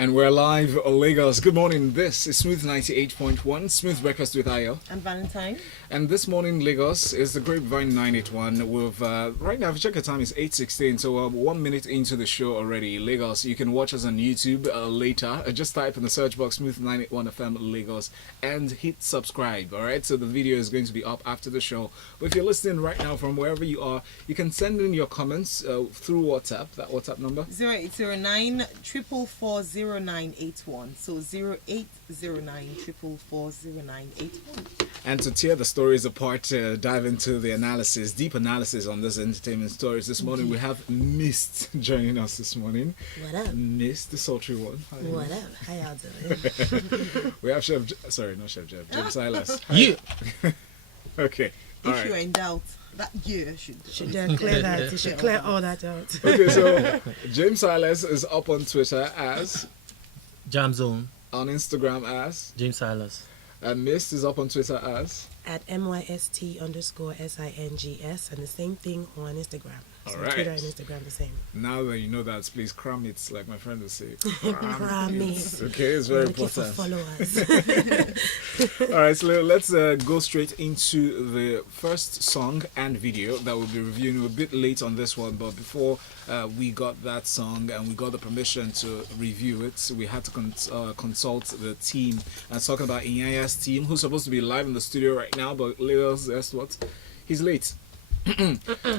And we're live, Lagos. Good morning. This is Smooth 98.1, Smooth Breakfast with Ayo. And Valentine. And this morning, Lagos is the Grapevine 981. With right now, if you check the time, it's 8:16. So we're 1 minute into the show already. Lagos, you can watch us on YouTube later. Just type in the search box Smooth 981 FM Lagos and hit subscribe. All right. So the video is going to be up after the show. But if you're listening right now from wherever you are, you can send in your comments through WhatsApp. That WhatsApp number 0809 444 0981. So 0809 444 0981. And to tear the stories apart, dive into the analysis, deep analysis on this entertainment stories. This morning we have Mist joining us this morning. What up? Mist, the sultry one. Hi, what up? How y'all doing? We have Chef, not Chef Jeff, James Silas. Yeah. Okay. If you're in doubt, that year should clear that. You should clear all that out. Okay, so James Silas is up on Twitter as Jam Zone. On Instagram as James Silas. And Mist is up on Twitter as at MYST_SINGS, and the same thing on Instagram. So all right. Twitter and Instagram the same. Now that you know that, please cram it, like my friend would say. Cram it. Okay, it's very important. Followers. All right, so let's go straight into the first song and video that we'll be reviewing. We're a bit late on this one, but before we got that song and we got the permission to review it, we had to consult the team. I was talking about Inyanya's team, who's supposed to be live in the studio right now, but Lagos, guess what? He's late.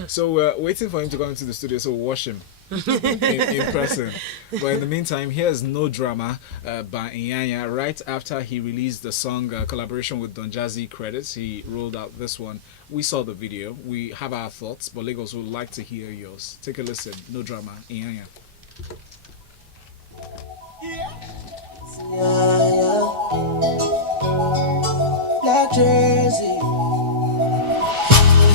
So we're waiting for him to go into the studio, so we'll watch him in person. But in the meantime, here's No Drama by Inyanya. Right after he released the song collaboration with Don Jazzy Credits, he rolled out this one. We saw the video, we have our thoughts, but Lagos would like to hear yours. Take a listen. No Drama, Inyanya. Black jersey,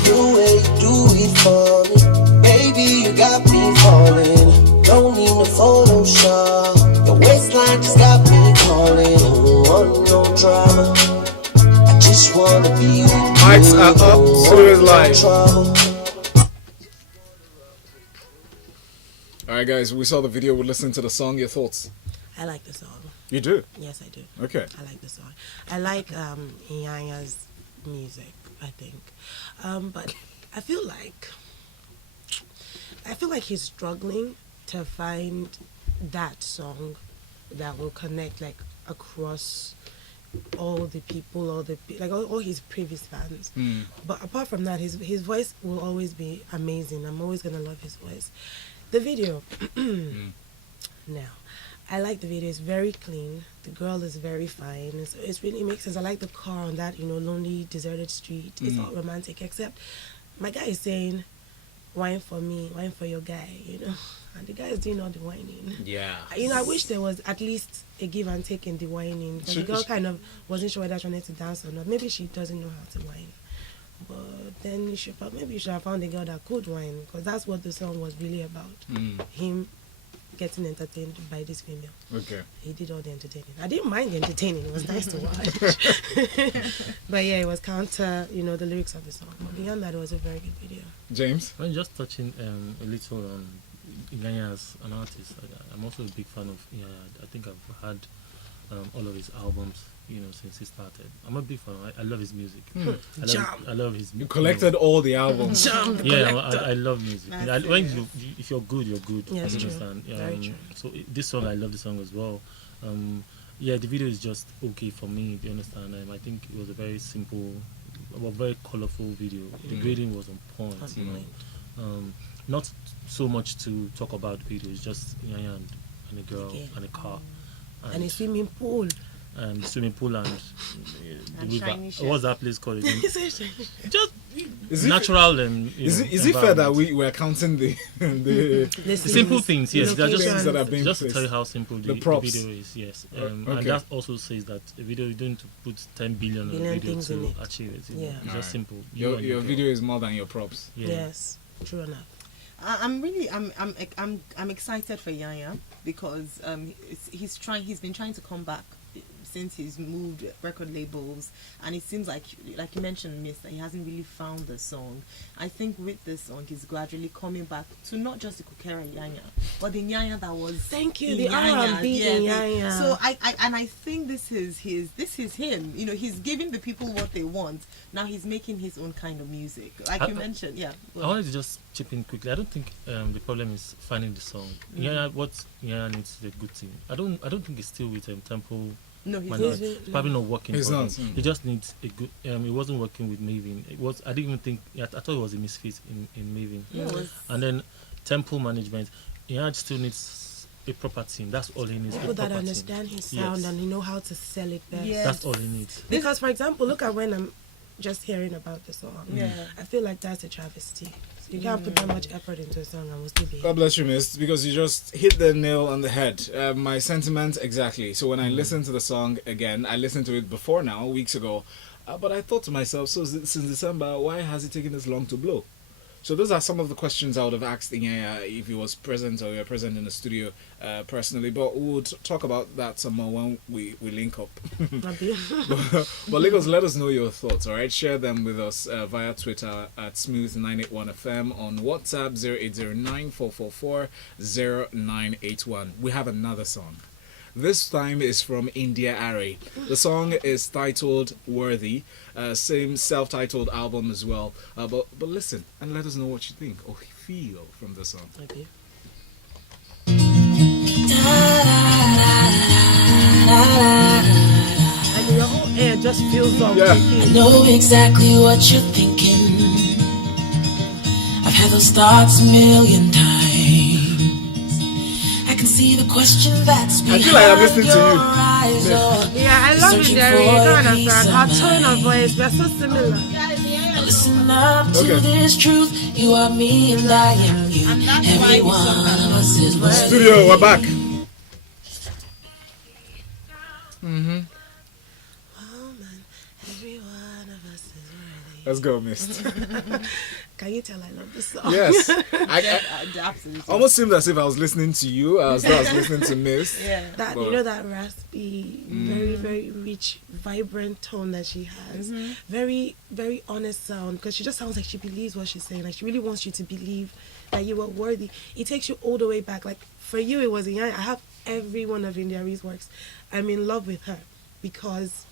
the way you do it for me, baby, you got me falling. Don't need no Photoshop, your waistline just got me calling. Don't want no drama, I just wanna be with you. Mics are up, so is live. Alright guys, we saw the video, we listened to the song. Your thoughts? I like the song. You do? Yes, I do. Okay. I like the song. I like Inyanya's music, I think. But I feel like he's struggling to find that song that will connect like across all the people, all his previous fans. But apart from that, his voice will always be amazing. I'm always gonna love his voice. The video now, I like the video. It's very clean. The girl is very fine. So it really makes sense. I like the car on that, lonely, deserted street. It's all romantic, except my guy is saying, wine for me, wine for your guy, And the guy is doing all the whining. Yeah. I wish there was at least a give and take in the whining. Because the girl kind of wasn't sure whether she wanted to dance or not. Maybe she doesn't know how to whine. But then maybe you should have found a girl that could whine. Because that's what the song was really about. Him getting entertained by this female. Okay. He did all the entertaining. I didn't mind the entertaining. It was nice to watch. But yeah, it was counter, the lyrics of the song. But beyond that, it was a very good video. James? When just touching a little on Inyanya as an artist, I'm also a big fan of Inyanya. I think I've had all of his albums, since he started. I'm a big fan. I love his music. I love his music. You collected all the albums. Yeah, I love music. If you're good, you're good. Yes, you true. understand? Very true. So this song, I love the song as well. The video is just okay for me. Do you understand? I think it was a very simple, very colorful video. The grading was on point. Not so much to talk about the video. It's just Inyanya and a girl and a car and a swimming pool. And swimming pool and the river. What's that place called again? Just natural and is it fair that we were counting the simple things? Yes, they're just things that are being just to placed. tell you how simple the video is. Yes, and that also says that the video you don't need to put 10 billion on the video to achieve it. It's just simple. Your video is more than your props. Yeah. Yes, true enough. I'm excited for Yaya because he's been trying to come back since he's moved record labels, and it seems like you mentioned, Miss, that he hasn't really found the song. I think with this song, he's gradually coming back to not just the Kukera Nyanya, but the Nyanya that was. Thank you, in the Nyanya. R&B Nyanya. So I think this is him. You know, he's giving the people what they want. Now he's making his own kind of music, like you mentioned. Yeah. I wanted to just chip in quickly. I don't think the problem is finding the song. What Nyanya needs is a good team. I don't think it's still with Temple. No, he's Management. not. It's probably not working. He's for not. him. He just needs a good. It wasn't working with Maven. I didn't even think. I thought it was a misfit in Maven. Yeah. And then Temple Management. He still needs a proper team. That's all he needs. People that understand his sound and you know how to sell it best. Yes. That's all he needs. Because, for example, look at when I'm just hearing about the song. Yeah. I feel like that's a travesty. You can't put that much effort into a song and we'll still be. God bless you, Miss, because you just hit the nail on the head. My sentiment exactly. So when I listened to the song again, I listened to it before now, weeks ago, but I thought to myself, so since December, why has it taken this long to blow? So those are some of the questions I would have asked Inyaya if he was present or we were present in the studio personally. But we'll talk about that some more when we link up. but Lagos, let us know your thoughts, all right? Share them with us via Twitter at Smooth981FM, on WhatsApp 0809-444-0981. We have another song. This time is from India Ari. The song is titled Worthy, same self-titled album as well. But listen and let us know what you think or feel from the song. Okay. And your whole air just feels like I know exactly what you're thinking. I've had those thoughts a million times. I can see the question that's behind feel like I'm listening to you. your eyes. Yeah, I love it, Derry. You don't understand. Her tone of voice, we're so similar. Listen up to this truth. You are me and I am you. Every one of us is worthy. Studio, we're back. Woman, every one of us is worthy. Let's go, Miss. Can you tell I love this song? Yes. Absolutely. Almost seemed as if I was listening to you as I was listening to Miss. Yeah. That, But- you know, that raspy, very, very rich, vibrant tone that she has. Very, very honest sound, because she just sounds like she believes what she's saying. Like, she really wants you to believe that you are worthy. It takes you all the way back. Like, for you, it was I have every one of India Ree's works. I'm in love with her because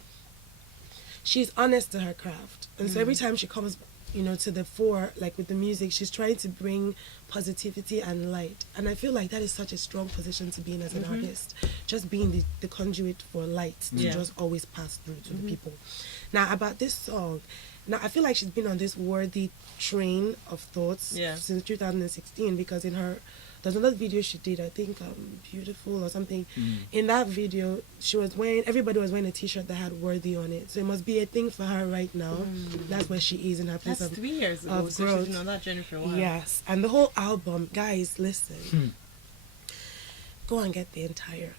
she's honest to her craft. And so every time she comes, you know, to the fore, like with the music, she's trying to bring positivity and light. And I feel like that is such a strong position to be in as an artist. Just being the conduit for light to just always pass through to the people. Now, about this song, now I feel like she's been on this worthy train of thoughts since 2016, because in her, there's another video she did, I think Beautiful or something. In that video, everybody was wearing a t-shirt that had worthy on it. So it must be a thing for her right now. That's where she is in her place That's of 3 years ago. of So growth. she's been on that journey for a while. Yes, and the whole album, guys, listen. Go and get the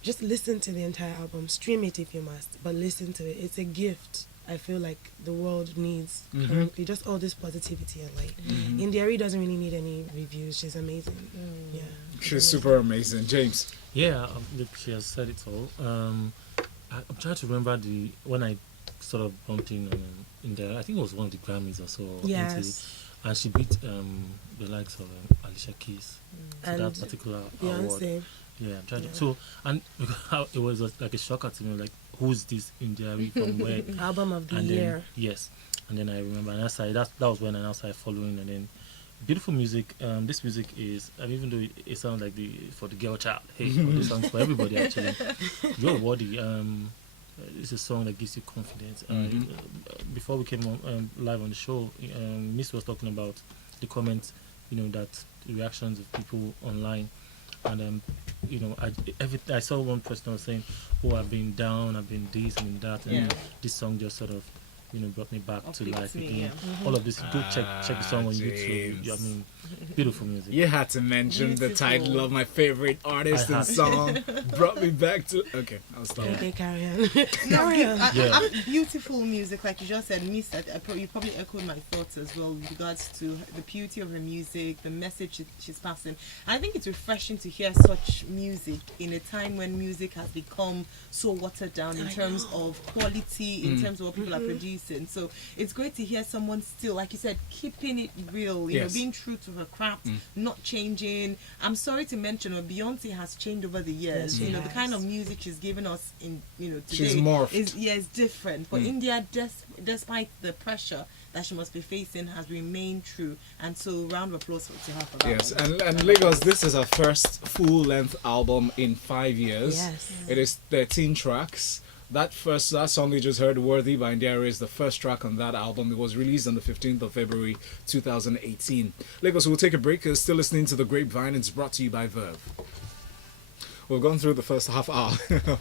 just listen to the entire album. Stream it if you must, but listen to it. It's a gift I feel like the world needs currently. Just all this positivity and light. India Ree doesn't really need any reviews. She's amazing. Yeah, She's super amazing. James. Yeah, look, she has said it all. I'm trying to remember when I sort of bumped in there. I think it was one of the Grammys or so. Yes. And she beat the likes of Alicia Keys to And that particular award. Beyonce. Yeah, I'm trying to. So, and it was like a shocker to me, like, who's this India Ree from where? Album of the And year. then, yes, and then I remember, and that was when I started following, and then beautiful music. This music is, even though it sounds like for the girl child, hey, but this song's for everybody actually. You're worthy. It's a song that gives you confidence. Before we came on, live on the show, Miss was talking about the comments, that the reactions of people online. And I saw one person was saying, "Oh, I've been down, I've been this and that," and this song just sort of brought me back to Uplifts life me, again. yeah. All of this, go check the song on YouTube. James. I mean, beautiful music. You had to mention the Beautiful. title of my favorite artist I and had to. song. Brought me back to. Okay, I'll stop. Okay, carry on. No, Carry on. beautiful music, like you just said. Miss, you probably echoed my thoughts as well with regards to the beauty of the music, the message she's passing. I think it's refreshing to hear such music in a time when music has become so watered down in terms of quality, in terms of what people are producing. So it's great to hear someone still, like you said, keeping it real, you know, Yes. being true to her craft, not changing. I'm sorry to mention, Beyonce has changed over the years. Yes, You know, she the kind has. of music she's given us in, today She's morphed. is different. But India, despite the pressure that she must be facing, has remained true. And so, round of applause to her for that. Yes, one. and Lagos, this is our first full-length album in 5 years. Yes. It is 13 tracks. That song you just heard, Worthy by Ndiare, is the first track on that album. It was released on the 15th of February 2018. Lagos, we'll take a break. You're still listening to The Grapevine. It's brought to you by Verve. We've gone through the first half hour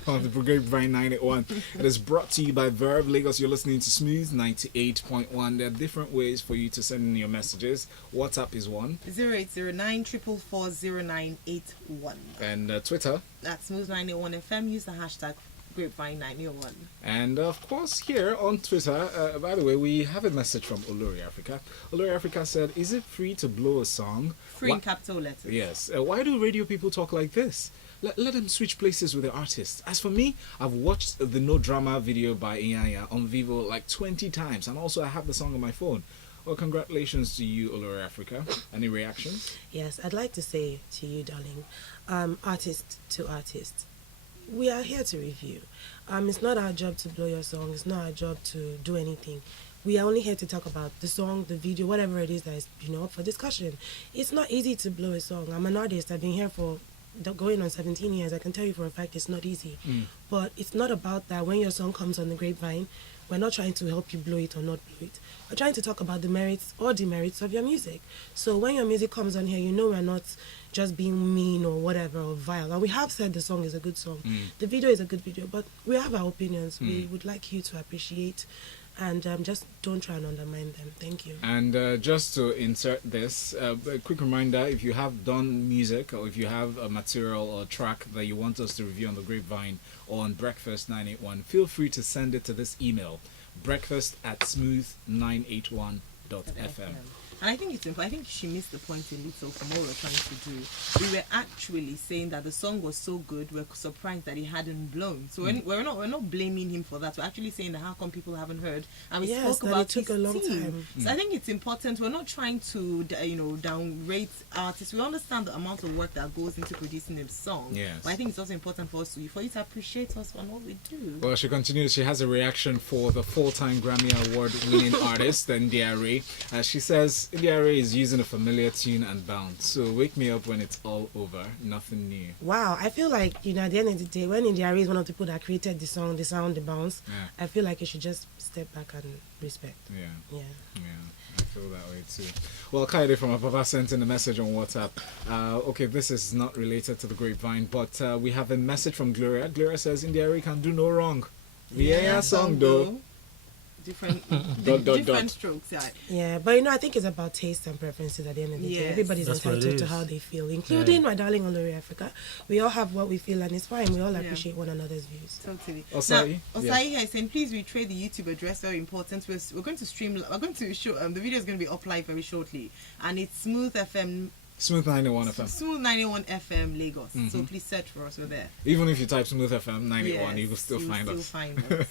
on the Grapevine 981. It is brought to you by Verve. Lagos, you're listening to Smooth 98.1. There are different ways for you to send in your messages. WhatsApp is one. 0809 4440981. And Twitter. That's Smooth981 FM. Use the hashtag Grapevine981. And of course, here on Twitter, by the way, we have a message from Olori Africa. Olori Africa said, "Is it free to blow a song?" Free in capital letters. Yes. Why do radio people talk like this? Let them switch places with the artist. As for me, I've watched the No Drama video by Iyanya on Vivo like 20 times, and also I have the song on my phone. Well, congratulations to you, Olori Africa. Any reactions? Yes, I'd like to say to you, darling, artist to artist, we are here to review. It's not our job to blow your song. It's not our job to do anything. We are only here to talk about the song, the video, whatever it is that is, up for discussion. It's not easy to blow a song. I'm an artist. I've been here for going on 17 years. I can tell you for a fact it's not easy. But it's not about that. When your song comes on the Grapevine, we're not trying to help you blow it or not blow it. We're trying to talk about the merits or demerits of your music. So when your music comes on here, we're not just being mean or whatever or vile. And we have said the song is a good song. The video is a good video, but we have our opinions. We would like you to appreciate and just don't try and undermine them. Thank you. And just to insert this, a quick reminder, if you have done music or if you have a material or track that you want us to review on the Grapevine or on Breakfast 981, feel free to send it to this email, breakfast@smooth981.fm. And I think it's important. I think she missed the point a little from what we were trying to do. We were actually saying that the song was so good, we're surprised that he hadn't blown. So we're not blaming him for that. We're actually saying that how come people haven't heard? And we Yes, spoke that about it took his a long team. time. So I think it's important. We're not trying to downrate artists. We understand the amount of work that goes into producing a song. Yes. But I think it's also important for us for you to appreciate us on what we do. Well, she continues. She has a reaction for the full-time Grammy Award-winning artist, Ndiare. She says, Ndiare is using a familiar tune and bounce. So wake me up when it's all over. Nothing new. Wow, I feel like, at the end of the day, when Ndiare is one of the people that created the song, the sound, the bounce, Yeah. I feel like you should just step back and respect. Yeah. Yeah. Yeah, I feel that way too. Well, Kaide from Apapa sent in a message on WhatsApp. Okay, this is not related to the Grapevine, but we have a message from Gloria. Gloria says, Ndiare can do no wrong. Yeah, song though. Different, Dot, dot, different dot. strokes. Yeah. Yeah, but I think it's about taste and preferences at the end of the day. Yes. Everybody's That's what it entitled to is. how they feel, including my darling Olori Africa. We all have what we feel and it's fine. We all Yeah. appreciate one another's views. Totally. Osai? Now, Osai here is saying, please retrade the YouTube address. Very important. We're going to stream. We're going to show. The video is going to be up live very shortly, and it's Smooth FM, Smooth 91 FM. Smooth 91 FM Lagos. So please search for us. We're there. Even if you type Smooth FM 91, Yes, you will still find us. find us.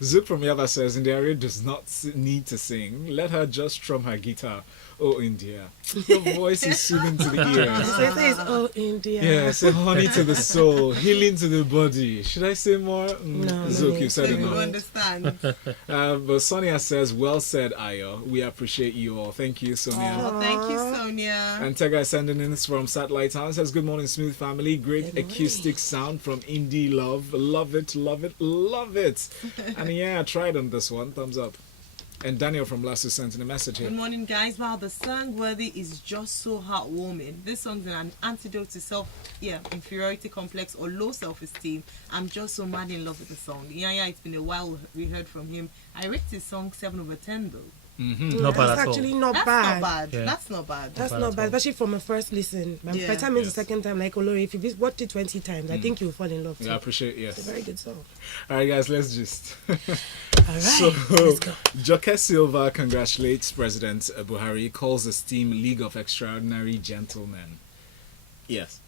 Zook from Yaba says, Ndiare does not need to sing. Let her just strum her guitar. Oh, India. Your voice is soothing to the ears. So it says, oh, India. Yeah, say honey to the soul, healing to the body. Should I say more? No, Zook, no, you've said So we don't enough. understand. But Sonia says, well said, Ayo. We appreciate you all. Thank you, Sonia. Oh, thank you, Sonia. And Tega is sending in this from Satellite Town. Says, good morning, Smooth family. Great Good morning. acoustic sound from Indie Love. Love it, love it, love it. And yeah, I tried on this one. Thumbs up. And Daniel from Lasso sent in a message here. Good morning, guys. Wow, the song Worthy is just so heartwarming. This song's an antidote to inferiority complex or low self-esteem. I'm just so mad in love with the song. Yeah, it's been a while we heard from him. I rated his song 7/10 though. Not bad That's at all. actually not That's bad. not bad. Yeah. That's not bad. That's bad not at bad, all. especially from a first listen. By Yeah. the time it's Yes. the second time, like Olori, if you watch it 20 times, I think you'll fall in love too. Yeah, I appreciate It's a yes. very good song. All right, guys, let's just. All right, So, let's go. Joke Silva congratulates President Buhari, calls his team League of Extraordinary Gentlemen. Yes.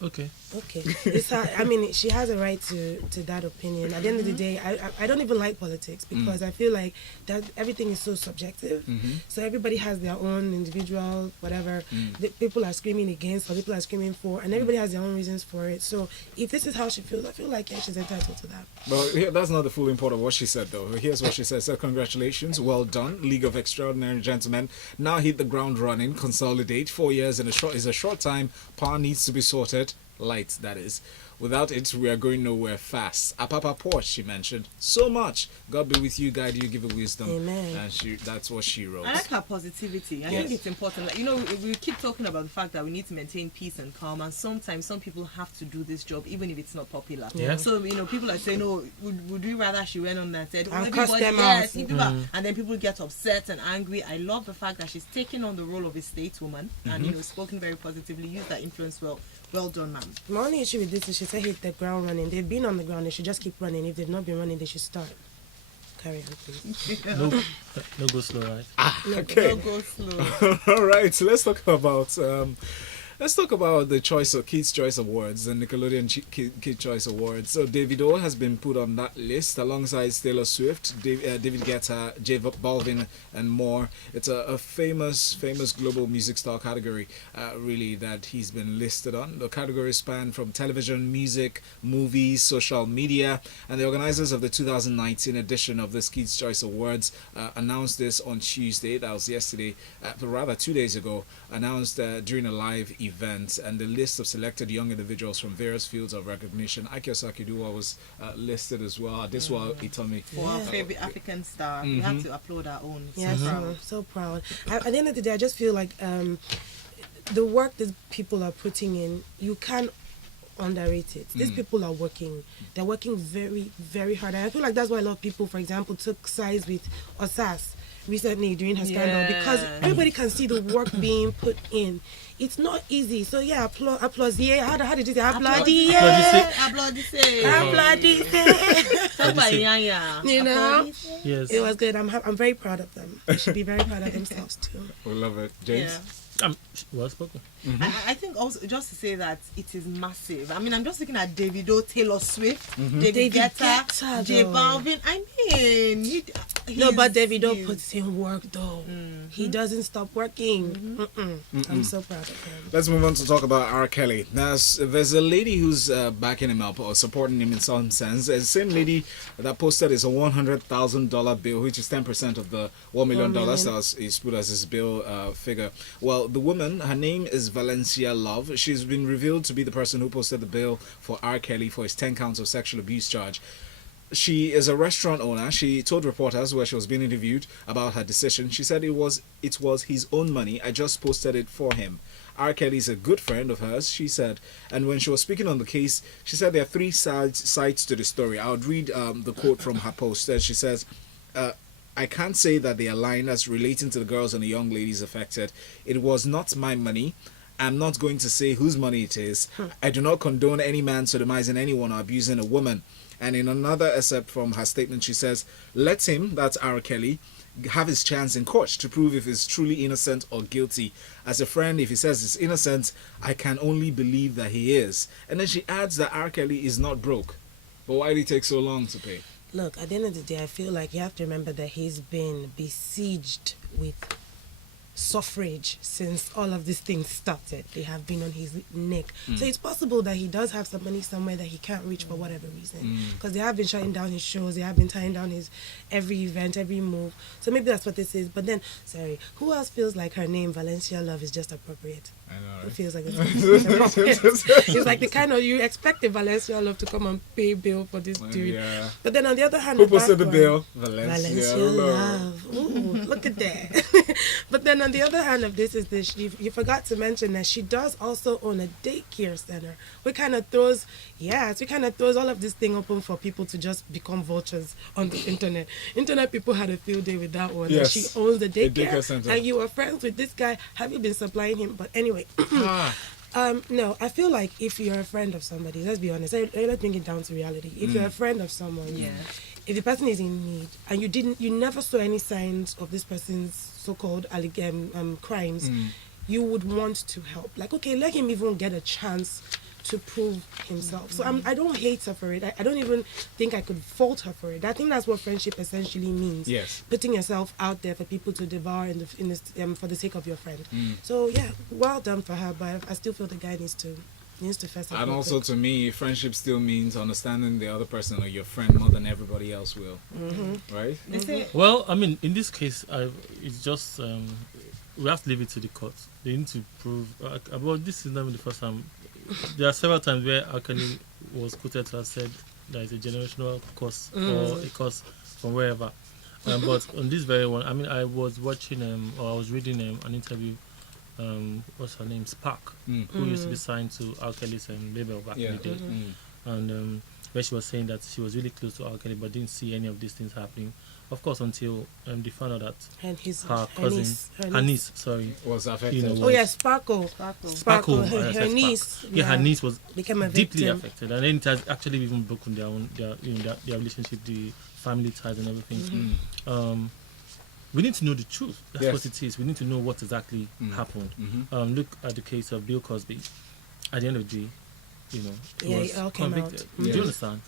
Okay. Okay, it's her, I mean, she has a right to that opinion. At the end of the day, I don't even like politics because I feel like that everything is so subjective. So everybody has their own individual whatever. The people are screaming against, or people are screaming for, and everybody has their own reasons for it. So if this is how she feels, I feel like she's entitled to that. But that's not the full import of what she said, though. Here's what she said. So, congratulations, well done, League of Extraordinary Gentlemen. Now hit the ground running, consolidate. 4 years is a short time. Power needs to be sorted. Light, that is. Without it, we are going nowhere fast. Apapa Porsche, she mentioned. So much. God be with you, guide you, give her wisdom. Amen. And that's what she wrote. I like her positivity. I Yes. think it's important. Like, we keep talking about the fact that we need to maintain peace and calm, and sometimes some people have to do this job even if it's not popular. Yeah. So people are saying, "Oh, would we rather she went on and said, And everybody, cuss them yes, out. and then people get upset and angry." I love the fact that she's taken on the role of a stateswoman and spoken very positively, used that influence well. Well done, ma'am. My only issue with this is she said hit the ground running. They've been on the ground. They should just keep running. If they've not been running, they should start. Carry on, please. No go slow, right? Okay. Don't go slow. All right, so let's talk about the Kids Choice Awards, the Nickelodeon Kid Choice Awards. So Davido has been put on that list alongside Taylor Swift, David Guetta, J Balvin, and more. It's a famous global music star category, really, that he's been listed on. The category span from television, music, movies, social media, and the organizers of the 2019 edition of this Kids Choice Awards announced this on Tuesday. That was yesterday, rather 2 days ago. Announced during a live event, and the list of selected young individuals from various fields of recognition. Ayo Mairo Ese was listed as well. This was Itomi. For our favorite African star, we have to applaud our own. Yes, So I'm proud. so proud. At the end of the day, I just feel like the work that people are putting in, you can't underrate it. These people are working. They're working very, very hard. And I feel like that's why a lot of people, for example, took sides with Osas recently during her scandal, because everybody can see the work being put in. It's not easy. So yeah, applause. Yeah, how did you say? Applaudie. Applaudie. Somebody, yeah. You know? Yes. It was good. I'm very proud of them. They should be very proud of themselves too. We love it. James? Yeah. Well spoken. I think also just to say that it is massive. I mean, I'm just looking at Davido, Taylor Swift, David David Guetta, Guetta, J though. Balvin. I mean, No, but Davido he's- puts in work though. He doesn't stop working. I'm so proud of him. Let's move on to talk about R. Kelly. Now, there's a lady who's backing him up or supporting him in some sense. It's the same lady that posted is a $100,000 bill, which is 10% of the $1 million that is put as his bill figure. Well, the woman, her name is Valencia Love. She's been revealed to be the person who posted the bill for R. Kelly for his 10 counts of sexual abuse charge. She is a restaurant owner. She told reporters where she was being interviewed about her decision. She said it was his own money. I just posted it for him. R. Kelly is a good friend of hers, she said. And when she was speaking on the case, she said there are three sides to the story. I would read the quote from her post. She says, I can't say that they are lying as relating to the girls and the young ladies affected. It was not my money. I'm not going to say whose money it is. I do not condone any man sodomizing anyone or abusing a woman. And in another excerpt from her statement, she says, let him, that's R. Kelly, have his chance in court to prove if he's truly innocent or guilty. As a friend, if he says he's innocent, I can only believe that he is. And then she adds that R. Kelly is not broke. But why did it take so long to pay? Look, at the end of the day, I feel like you have to remember that he's been besieged with suffrage since all of these things started. They have been on his neck. So it's possible that he does have some money somewhere that he can't reach for whatever reason. Because they have been shutting down his shows, they have been tying down his every event, every move. So maybe that's what this is. But then, sorry, who else feels like her name, Valencia Love, is just appropriate? I know, Who right? feels like it's appropriate? It's like the kind of, you expect the Valencia Love to come and pay bill for this dude. Yeah. But then on the other hand, Who the posted the background- bill? Valencia, Valencia Love. Love. Ooh, look at that. But then on the other hand of this is this, you forgot to mention that she does also own a daycare center. We kind of throws all of this thing open for people to just become vultures on the internet. Internet people had a field day with that one. Yes. That she owns the daycare, daycare center. and you were friends with this guy. Have you been supplying him? But anyway. Ah, No, I feel like if you're a friend of somebody, let's be honest, let's bring it down to reality. If you're a friend of someone, Yeah. if the person is in need and you never saw any signs of this person's so-called crimes, you would want to help. Like, okay, let him even get a chance to prove himself. So I don't hate her for it. I don't even think I could fault her for it. I think that's what friendship essentially means. Yes. Putting yourself out there for people to devour for the sake of your friend. So yeah, well done for her. But I still feel the guy needs to fess up. and real also quick. to me, friendship still means understanding the other person or your friend more than everybody else will. Right? They say Well, I mean, in this case, it's just we have to leave it to the courts. They need to prove. Well, this is not even the first time. There are several times where Akani was quoted to have said there is a generational curse or a curse from wherever. But on this very one, I mean, I was watching or I was reading an interview. What's her name? Spark, who used to be signed to R. Kelly's label back Yeah. in the day, and where she was saying that she was really close to R. Kelly but didn't see any of these things happening. Of course, until they found out that And her cousin, her niece, sorry, Was affected. You know, Oh yeah, Sparkle. Sparkle. Her, I said her Spark. niece. Her niece was became a deeply victim. affected, and then it has actually even broken their relationship, the family ties and everything. We need to know the truth. That's Yes. what it is. We need to know what exactly happened. Look at the case of Bill Cosby. At the end of the day, he Yeah, was it all came convicted. out. Do Yeah. you understand?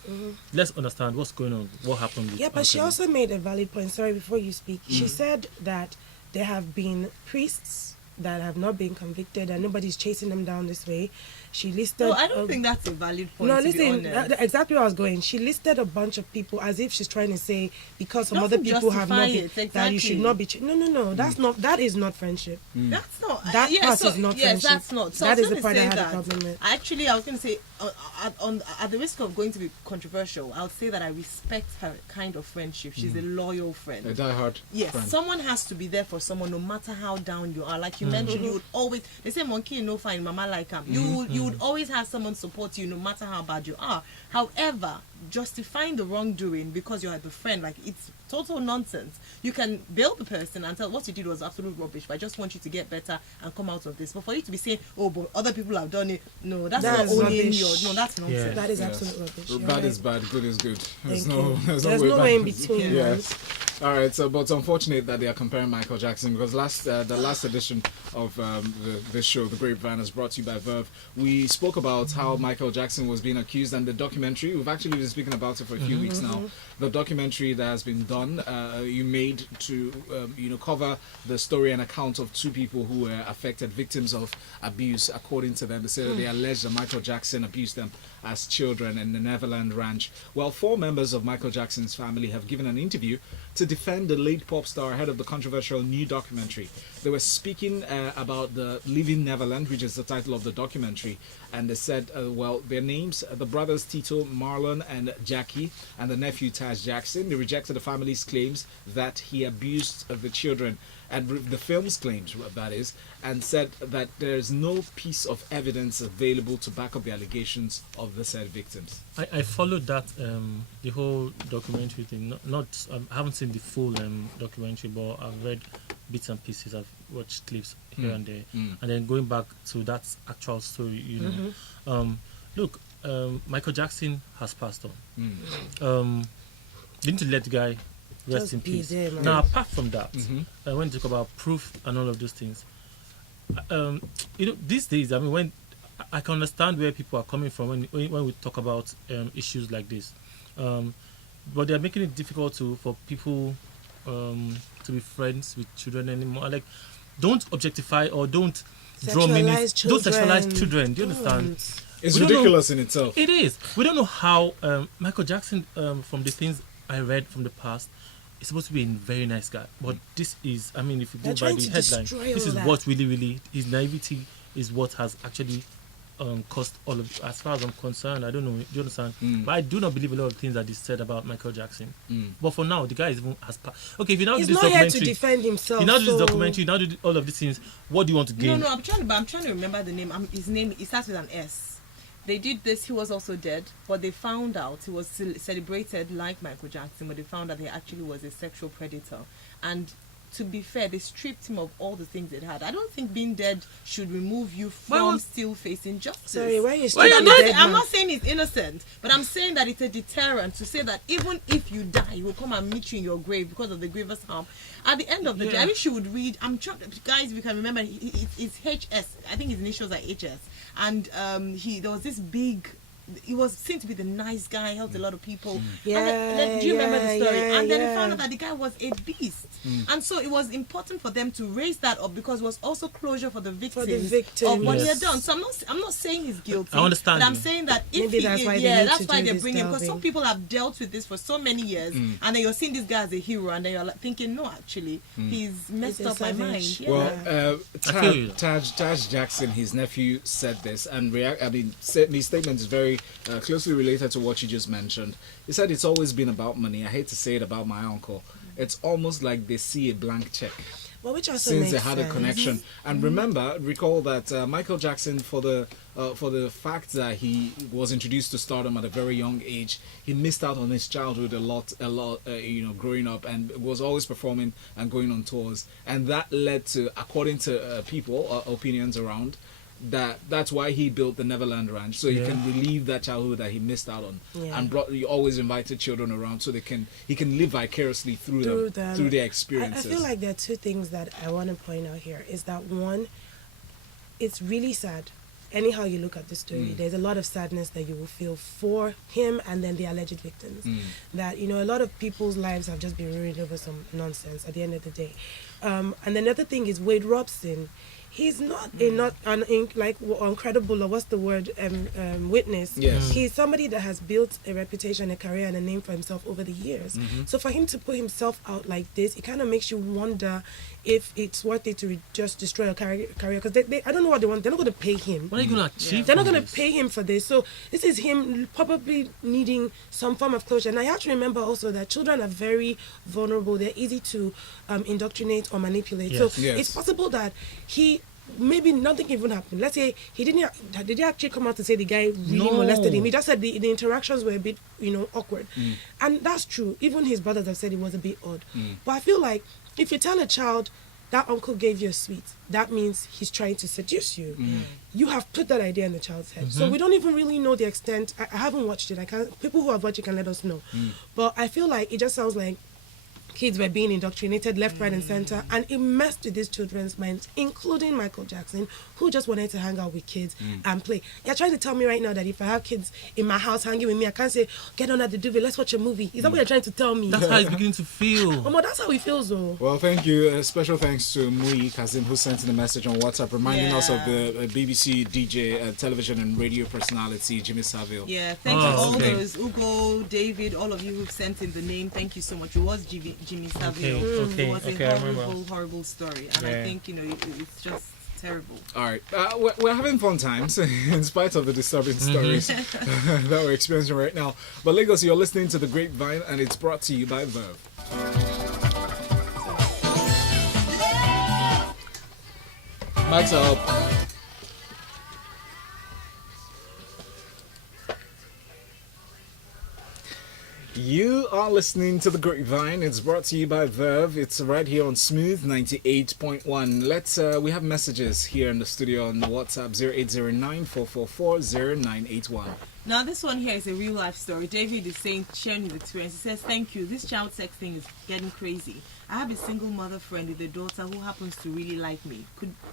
Let's understand what's going on, what happened. With Yeah, but she R. Kelly. also made a valid point. Sorry, before you speak, she said that there have been priests that have not been convicted and nobody's chasing them down this way. She listed. no, I don't think that's a valid point. No, to be listen, honest. exactly where I was going. She listed a bunch of people as if she's trying to say because some Doesn't other people have not justify been, it, that you should exactly. not be. No, that is not friendship. That's not That yeah, part so, is not yes, friendship. that's not. So That I is was the gonna part I say had a that. problem with. Actually, I was going to say, at the risk of going to be controversial, I'll say that I respect her kind of friendship. She's a loyal friend. A diehard Yes, friend. someone has to be there for someone, no matter how down you are. Like you mentioned, you would always. They say monkey no fine, mama like him. You would always have someone support you, no matter how bad you are. However, justifying the wrongdoing because you are the friend, like it's total nonsense. You can bail the person and tell what you did was absolute rubbish, but I just want you to get better and come out of this. But for you to be saying, oh, but other people have done it, no, that's That not is owning rubbish. your. No, that's nonsense. Yeah. That is Yeah. absolute rubbish. You're Bad right. is bad, good is good. There's Thank no, you. there's There's no no way way in back. between, Yes. All right. So, but it's unfortunate that they are comparing Michael Jackson because the last edition of this show, The Grapevine, is brought to you by Verve. We spoke about how Michael Jackson was being accused, and the documentary. We've actually been speaking about it for a few weeks now. The documentary that has been done, you made to cover the story and account of two people who were affected, victims of abuse. According to them, they said that they alleged that Michael Jackson abused them as children in the Neverland Ranch. Well, 4 members of Michael Jackson's family have given an interview to defend the late pop star ahead of the controversial new documentary. They were speaking about the Living Neverland, which is the title of the documentary, and they said, their names, the brothers Tito, Marlon, and Jackie, and the nephew Taj Jackson. They rejected the family's claims that he abused the children, and the film's claims, that is, and said that there's no piece of evidence available to back up the allegations of the said victims. I followed that the whole documentary thing. I haven't seen the full documentary, but I've read bits and pieces. I've watched clips here and there, and then going back to that actual story. Look, Michael Jackson has passed on. You need to let the guy rest Just in be peace. there, man. Now, apart from that, when you talk about proof and all of those things, these days, I mean, when I can understand where people are coming from when we talk about issues like this, but they're making it difficult for people to be friends with children anymore. Like, don't objectify or don't draw meanings. Don't sexualize children. Do you understand? It's ridiculous in itself. It is. We don't know how Michael Jackson, from the things I read from the past, is supposed to be a very nice guy. But this is, I mean, if you go by the headline, this is what really, his naivety is what has actually caused all of, as far as I'm concerned, I don't know, do you understand? But I do not believe a lot of things that is said about Michael Jackson. But for now, the guy is even okay, if you now do this documentary, he's not here to defend himself. You now do this documentary, you now do all of these things, what do you want to gain? No, I'm trying to remember the name. His name, it starts with an S. They did this, he was also dead, but they found out he was celebrated like Michael Jackson, but they found out he actually was a sexual predator. And to be fair, they stripped him of all the things they'd had. I don't think being dead should remove you from still facing justice. Sorry, why are you I'm not saying he's innocent, but I'm saying that it's a deterrent to say that even if you die, he will come and meet you in your grave because of the grievous harm. At the end of the day, I wish you would read, guys, if you can remember, it's HS, I think his initials are HS. And there was this big, he was seen to be the nice guy, helped a lot of people. Do you remember the story? And then we found out that the guy was a beast. And so it was important for them to raise that up because it was also closure for the victims, of what he had done. So I'm not saying he's guilty. I understand. But I'm saying that if that's why they bring him, because some people have dealt with this for so many years, and then you're seeing this guy as a hero, and then you're like thinking, no, actually, he's messed up my mind. Well, Taj Jackson, his nephew, said this, and his statement is very closely related to what you just mentioned. He said it's always been about money. I hate to say it about my uncle. It's almost like they see a blank check. Well, which also since makes they had sense. a connection. And recall that Michael Jackson, for the fact that he was introduced to stardom at a very young age, he missed out on his childhood a lot, growing up, and was always performing and going on tours, and that led to, according to people, opinions around, that's why he built the Neverland Ranch, so he can relieve that childhood that he missed out on, and he always invited children around so he can live vicariously through their experiences. I feel like there are two things that I want to point out here. Is that one, it's really sad. Anyhow you look at the story, there's a lot of sadness that you will feel for him and then the alleged victims. That, a lot of people's lives have just been ruined over some nonsense at the end of the day. And then the other thing is Wade Robson. He's not incredible, or what's the word, witness. Yes. He's somebody that has built a reputation, a career, and a name for himself over the years. So for him to put himself out like this, it kind of makes you wonder if it's worth it to just destroy a career. Because I don't know what they want. They're not going to pay him. What are you going to achieve? They're not going to pay him for this. So this is him probably needing some form of closure. And I have to remember also that children are very vulnerable. They're easy to indoctrinate or manipulate. Yes. So it's possible that maybe nothing even happened. Let's say did he actually come out to say the guy really molested him? He just said the interactions were a bit, awkward. And that's true. Even his brothers have said it was a bit odd. But I feel like if you tell a child that uncle gave you a sweet, that means he's trying to seduce you. You have put that idea in the child's head. So we don't even really know the extent. I haven't watched it. People who have watched it can let us know. But I feel like it just sounds like kids were being indoctrinated left, right, and center, and it messed with these children's minds, including Michael Jackson, who just wanted to hang out with kids and play. You're trying to tell me right now that if I have kids in my house hanging with me, I can't say, get under the duvet, let's watch a movie. Is that what you're trying to tell me? That's how he's beginning to feel. That's how he feels, though. Well, thank you. Special thanks to Mui Kazim, who sent in a message on WhatsApp reminding us of the BBC DJ, television and radio personality, Jimmy Savile. Yeah, thank you all those, Ugo, David, all of you who've sent in the name. Thank you so much. It was Jimmy Savile. It was a horrible story. And I think, it's just terrible. All right. We're having fun times in spite of the disturbing stories that we're experiencing right now. But Lagos, you're listening to The Grapevine, and it's brought to you by Verve. Mike's up. You are listening to The Grapevine. It's brought to you by Verve. It's right here on Smooth 98.1. We have messages here in the studio on WhatsApp 0809-444-0981. Now this one here is a real life story. David is sharing his experience. He says, thank you. This child sex thing is getting crazy. I have a single mother friend with a daughter who happens to really like me.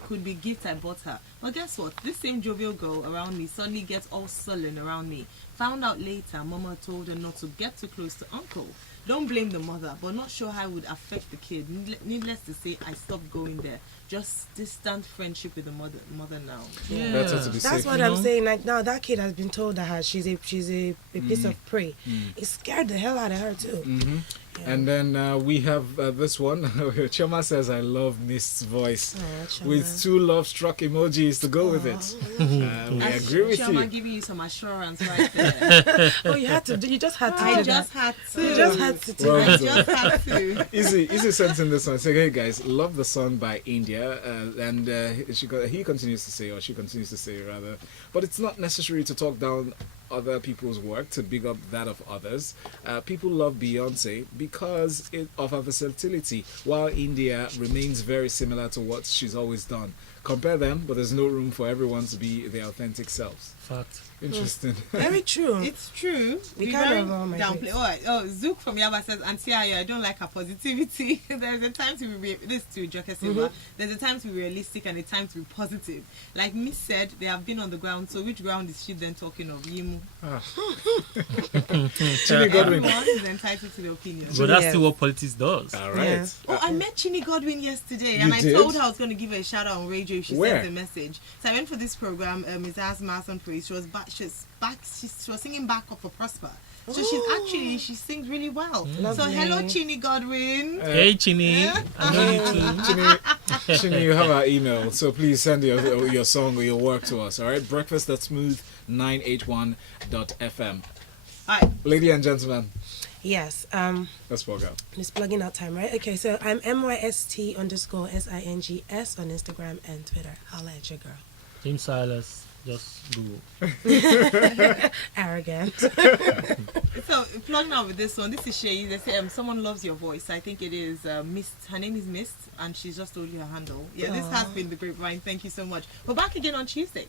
Could be gift I bought her. Well, guess what? This same jovial girl around me suddenly gets all sullen around me. Found out later, Mama told her not to get too close to Uncle. Don't blame the mother, but not sure how it would affect the kid. Needless to say, I stopped going there. Just distant friendship with the mother now. Yeah. Better to be That's safe. what I'm saying. Like now, that kid has been told that she's a piece of prey. It scared the hell out of her too. Yeah. And then we have this one. Choma says, I love Mist's voice. Oh, Choma. With 2 love-struck emojis to go with it. We agree with Chama you. giving you some assurance right there. Oh, you had to. You just had to. I do just that. had to. You just had to do Well that. I done. just had to. Easy sent in this one. Say, hey guys, love the song by India, and he continues to say, or she continues to say rather, but it's not necessary to talk down other people's work to big up that of others. People love Beyonce because of her versatility, while India remains very similar to what she's always done. Compare them, but there's no room for everyone to be their authentic selves. Fact. Interesting. Very true. It's true. We Be kind very of, oh my downplay. goodness. Oh, Zook from Yaba says, Auntie Ayo, I don't like her positivity. There's a time to be this to Joker Silva. There's a time to be realistic and a time to be positive. Like Miss said, they have been on the ground. So which ground is she then talking of? Yimu. Chini Godwin. Everyone is entitled to their opinion. But that's Yes. still what politics does. All right. Yeah. Oh, I met Chini Godwin yesterday, You and I did? told her I was going to give her a shout out on radio if she Where? sent a message. So I went for this program, Ms. Marathon Praise. She was singing back up for Prosper. So she sings really well. So Lovely. hello, Chini Godwin. Hey, Chini. I know you too. Chini, you have our email, so please send your song or your work to us. All right, breakfast@smooth981.fm. All right. Lady and gentlemen, Yes. let's walk out. It's plugging out time, right? Okay, so I'm MYST_SINGS on Instagram and Twitter. Holla at your girl. Team Silas, just Google. Arrogant. So plugging out with this one. This is Shay. They say someone loves your voice. I think it is Mist. Her name is Mist, and she's just told you her handle. Yeah, this has been the Grapevine. Thank you so much. We're back again on Tuesday.